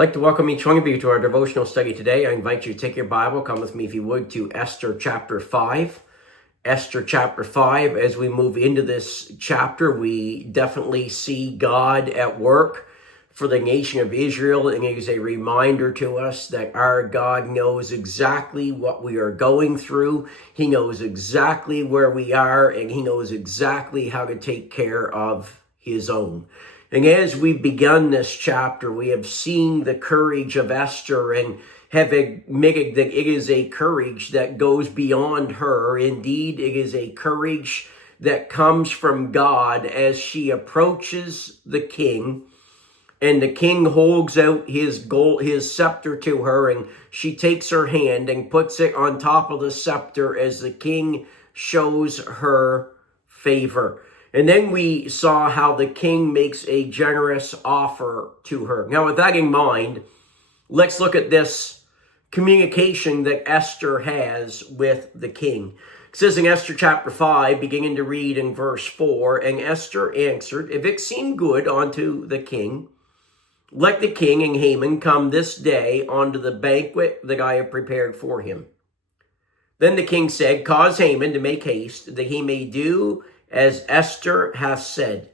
I'd like to welcome each one of you to our devotional study today. I invite you to take your Bible, come with me if you would, to Esther chapter 5. Esther chapter 5, as we move into this chapter, we definitely see God at work for the nation of Israel, and it is a reminder to us that our God knows exactly what we are going through. He knows exactly where we are, and He knows exactly how to take care of His own. And as we've begun this chapter, we have seen the courage of Esther and have admitted that it is a courage that goes beyond her. Indeed, it is a courage that comes from God as she approaches the king, and the king holds out his scepter to her, and she takes her hand and puts it on top of the scepter as the king shows her favor. And then we saw how the king makes a generous offer to her. Now, with that in mind, let's look at this communication that Esther has with the king. It says in Esther chapter 5, beginning to read in verse 4, "And Esther answered, If it seem good unto the king, let the king and Haman come this day unto the banquet that I have prepared for him. Then the king said, Cause Haman to make haste, that he may do as Esther hath said.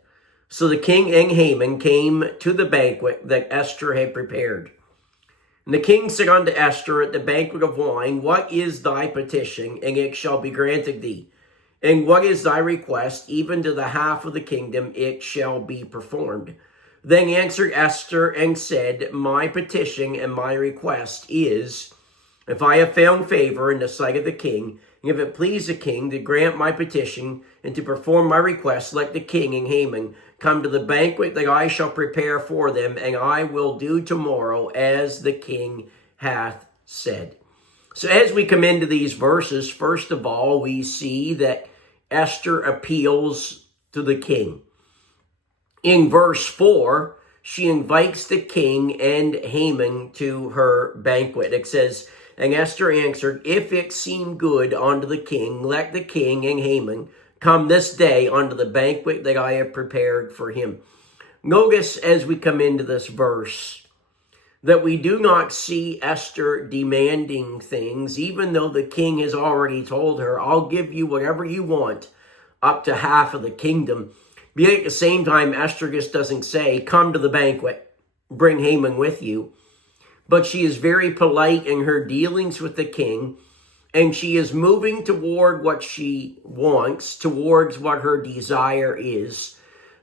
So the king and Haman came to the banquet that Esther had prepared. And the king said unto Esther at the banquet of wine, What is thy petition? And it shall be granted thee. And what is thy request? Even to the half of the kingdom it shall be performed. Then answered Esther and said, My petition and my request is, if I have found favor in the sight of the king, and if it please the king to grant my petition and to perform my request, let the king and Haman come to the banquet that I shall prepare for them, and I will do tomorrow as the king hath said." So as we come into these verses, first of all, we see that Esther appeals to the king. In verse 4, she invites the king and Haman to her banquet. It says, "And Esther answered, If it seem good unto the king, let the king and Haman come this day unto the banquet that I have prepared for him." Notice as we come into this verse that we do not see Esther demanding things, even though the king has already told her, I'll give you whatever you want, up to half of the kingdom. But at the same time, Esther just doesn't say, come to the banquet, bring Haman with you. But she is very polite in her dealings with the king, and she is moving toward what she wants, towards what her desire is.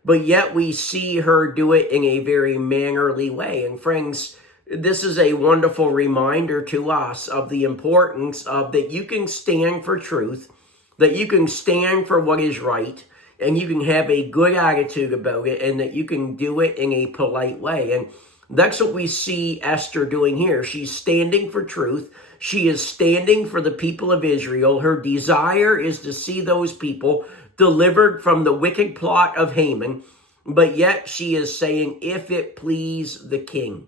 But yet we see her do it in a very mannerly way. And friends, this is a wonderful reminder to us of the importance of that you can stand for truth, that you can stand for what is right, and you can have a good attitude about it, and that you can do it in a polite way. And that's what we see Esther doing here. She's standing for truth. She is standing for the people of Israel. Her desire is to see those people delivered from the wicked plot of Haman, but yet she is saying, if it please the king.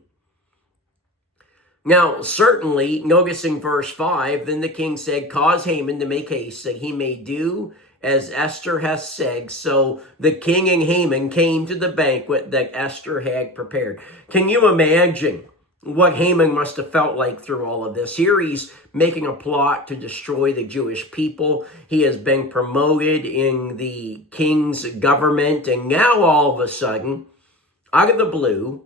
Now, certainly, noticing verse 5, then the king said, Cause Haman to make haste, that he may do as Esther has said. So the king and Haman came to the banquet that Esther had prepared. Can you imagine what Haman must have felt like through all of this? Here he's making a plot to destroy the Jewish people. He has been promoted in the king's government. And now all of a sudden, out of the blue,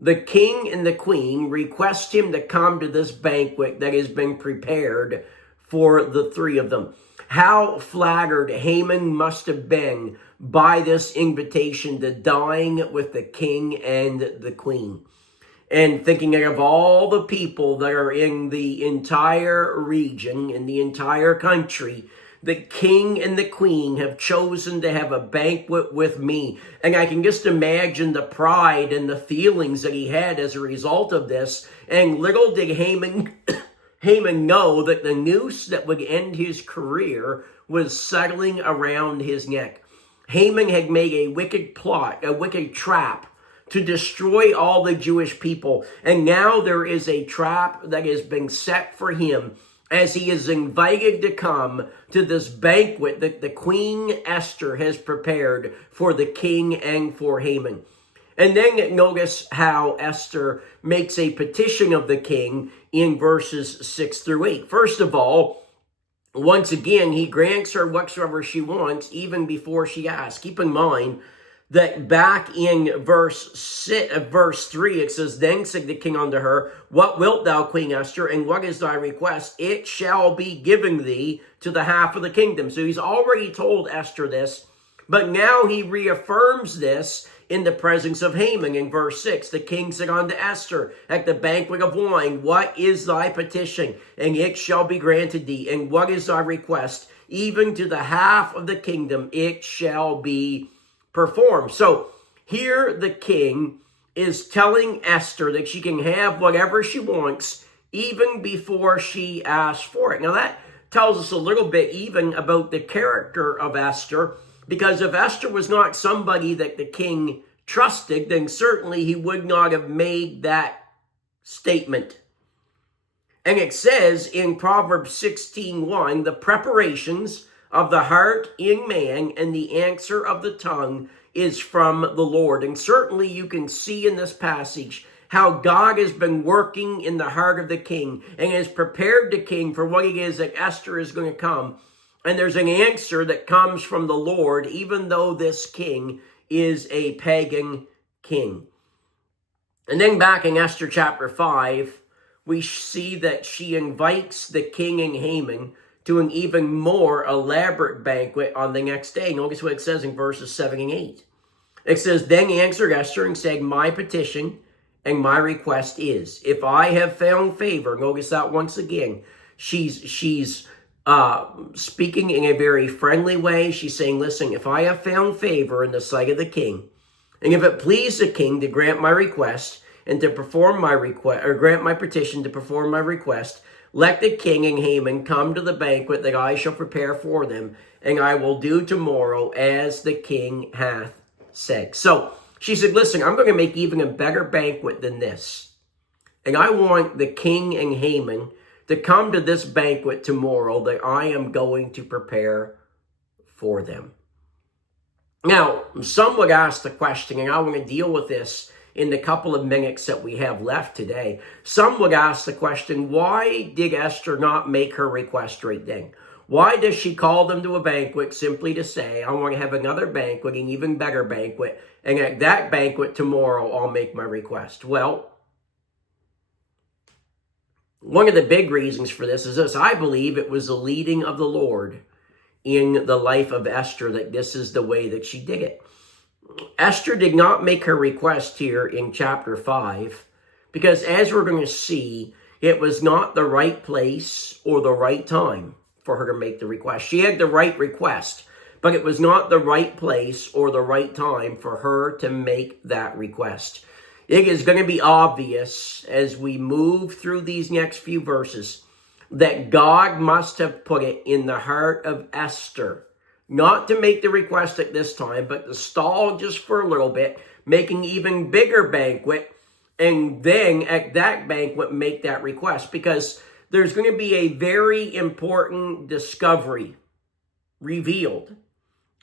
the king and the queen request him to come to this banquet that has been prepared for the three of them. How flattered Haman must have been by this invitation to dine with the king and the queen. And thinking of all the people that are in the entire region, in the entire country, the king and the queen have chosen to have a banquet with me. And I can just imagine the pride and the feelings that he had as a result of this. And little did Haman know that the noose that would end his career was settling around his neck. Haman had made a wicked plot, a wicked trap to destroy all the Jewish people. And now there is a trap that has been set for him as he is invited to come to this banquet that the Queen Esther has prepared for the king and for Haman. And then notice how Esther makes a petition of the king in verses 6 through 8. First of all, once again, he grants her whatsoever she wants, even before she asks. Keep in mind that back in verse 3, it says, Then said the king unto her, What wilt thou, Queen Esther, and what is thy request? It shall be given thee to the half of the kingdom. So he's already told Esther this, but now he reaffirms this in the presence of Haman in verse 6. The king said unto Esther at the banquet of wine, What is thy petition? And it shall be granted thee. And what is thy request? Even to the half of the kingdom it shall be performed. So here the king is telling Esther that she can have whatever she wants even before she asks for it. Now that tells us a little bit even about the character of Esther, because if Esther was not somebody that the king trusted, then certainly he would not have made that statement. And it says in Proverbs 16:1, the preparations of the heart in man and the answer of the tongue is from the Lord. And certainly you can see in this passage how God has been working in the heart of the king and has prepared the king for what it is that Esther is going to come. And there's an answer that comes from the Lord, even though this king is a pagan king. And then back in Esther chapter 5, we see that she invites the king and Haman to an even more elaborate banquet on the next day. Notice what it says in verses 7 and 8. It says, Then answered Esther and said, My petition and my request is, if I have found favor, notice that once again, she's speaking in a very friendly way. She's saying, listen, if I have found favor in the sight of the king, and if it please the king to grant my request and to perform my request, or grant my petition to perform my request, let the king and Haman come to the banquet that I shall prepare for them, and I will do tomorrow as the king hath said. So she said, listen, I'm going to make even a better banquet than this. And I want the king and Haman to come to this banquet tomorrow that I am going to prepare for them. Now, some would ask the question, and I want to deal with this in the couple of minutes that we have left today. Some would ask the question, why did Esther not make her request right then? Why does she call them to a banquet simply to say, I want to have another banquet, an even better banquet, and at that banquet tomorrow I'll make my request? Well, one of the big reasons for this is this. I believe it was the leading of the Lord in the life of Esther that this is the way that she did it. Esther did not make her request here in chapter 5 because, as we're going to see, it was not the right place or the right time for her to make the request. She had the right request, but it was not the right place or the right time for her to make that request. It is going to be obvious as we move through these next few verses that God must have put it in the heart of Esther, not to make the request at this time, but to stall just for a little bit, making even bigger banquet, and then at that banquet make that request, because there's going to be a very important discovery revealed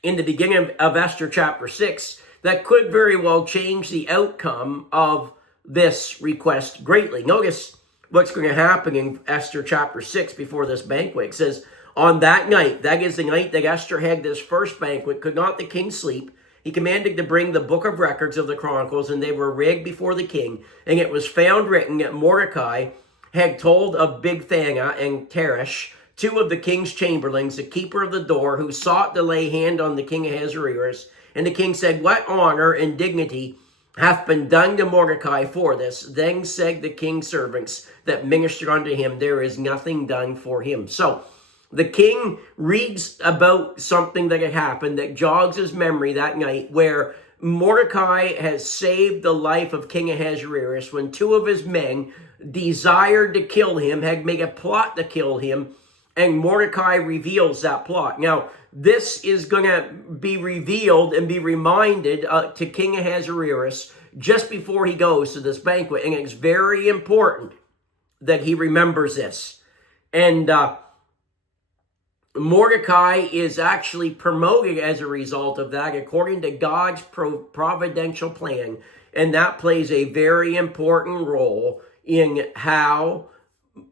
in the beginning of Esther chapter 6 that could very well change the outcome of this request greatly. Notice what's going to happen in Esther chapter 6 before this banquet. It says, on that night, that is the night that Esther had this first banquet, could not the king sleep. He commanded to bring the book of records of the Chronicles, and they were read before the king. And it was found written that Mordecai had told of Bigthana and Teresh, two of the king's chamberlains, the keeper of the door, who sought to lay hand on the king Ahasuerus. And the king said, what honor and dignity hath been done to Mordecai for this? Then said the king's servants that ministered unto him, there is nothing done for him. So the king reads about something that had happened that jogs his memory that night, where Mordecai has saved the life of King Ahasuerus when two of his men desired to kill him, had made a plot to kill him, and Mordecai reveals that plot. Now, this is going to be revealed and be reminded to King Ahasuerus just before he goes to this banquet. And it's very important that he remembers this. And Mordecai is actually promoted as a result of that. According to God's providential plan, And that plays a very important role in how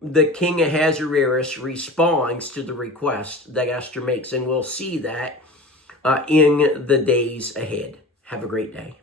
the king Ahasuerus responds to the request that Esther makes. And we'll see that in the days ahead. Have a great day.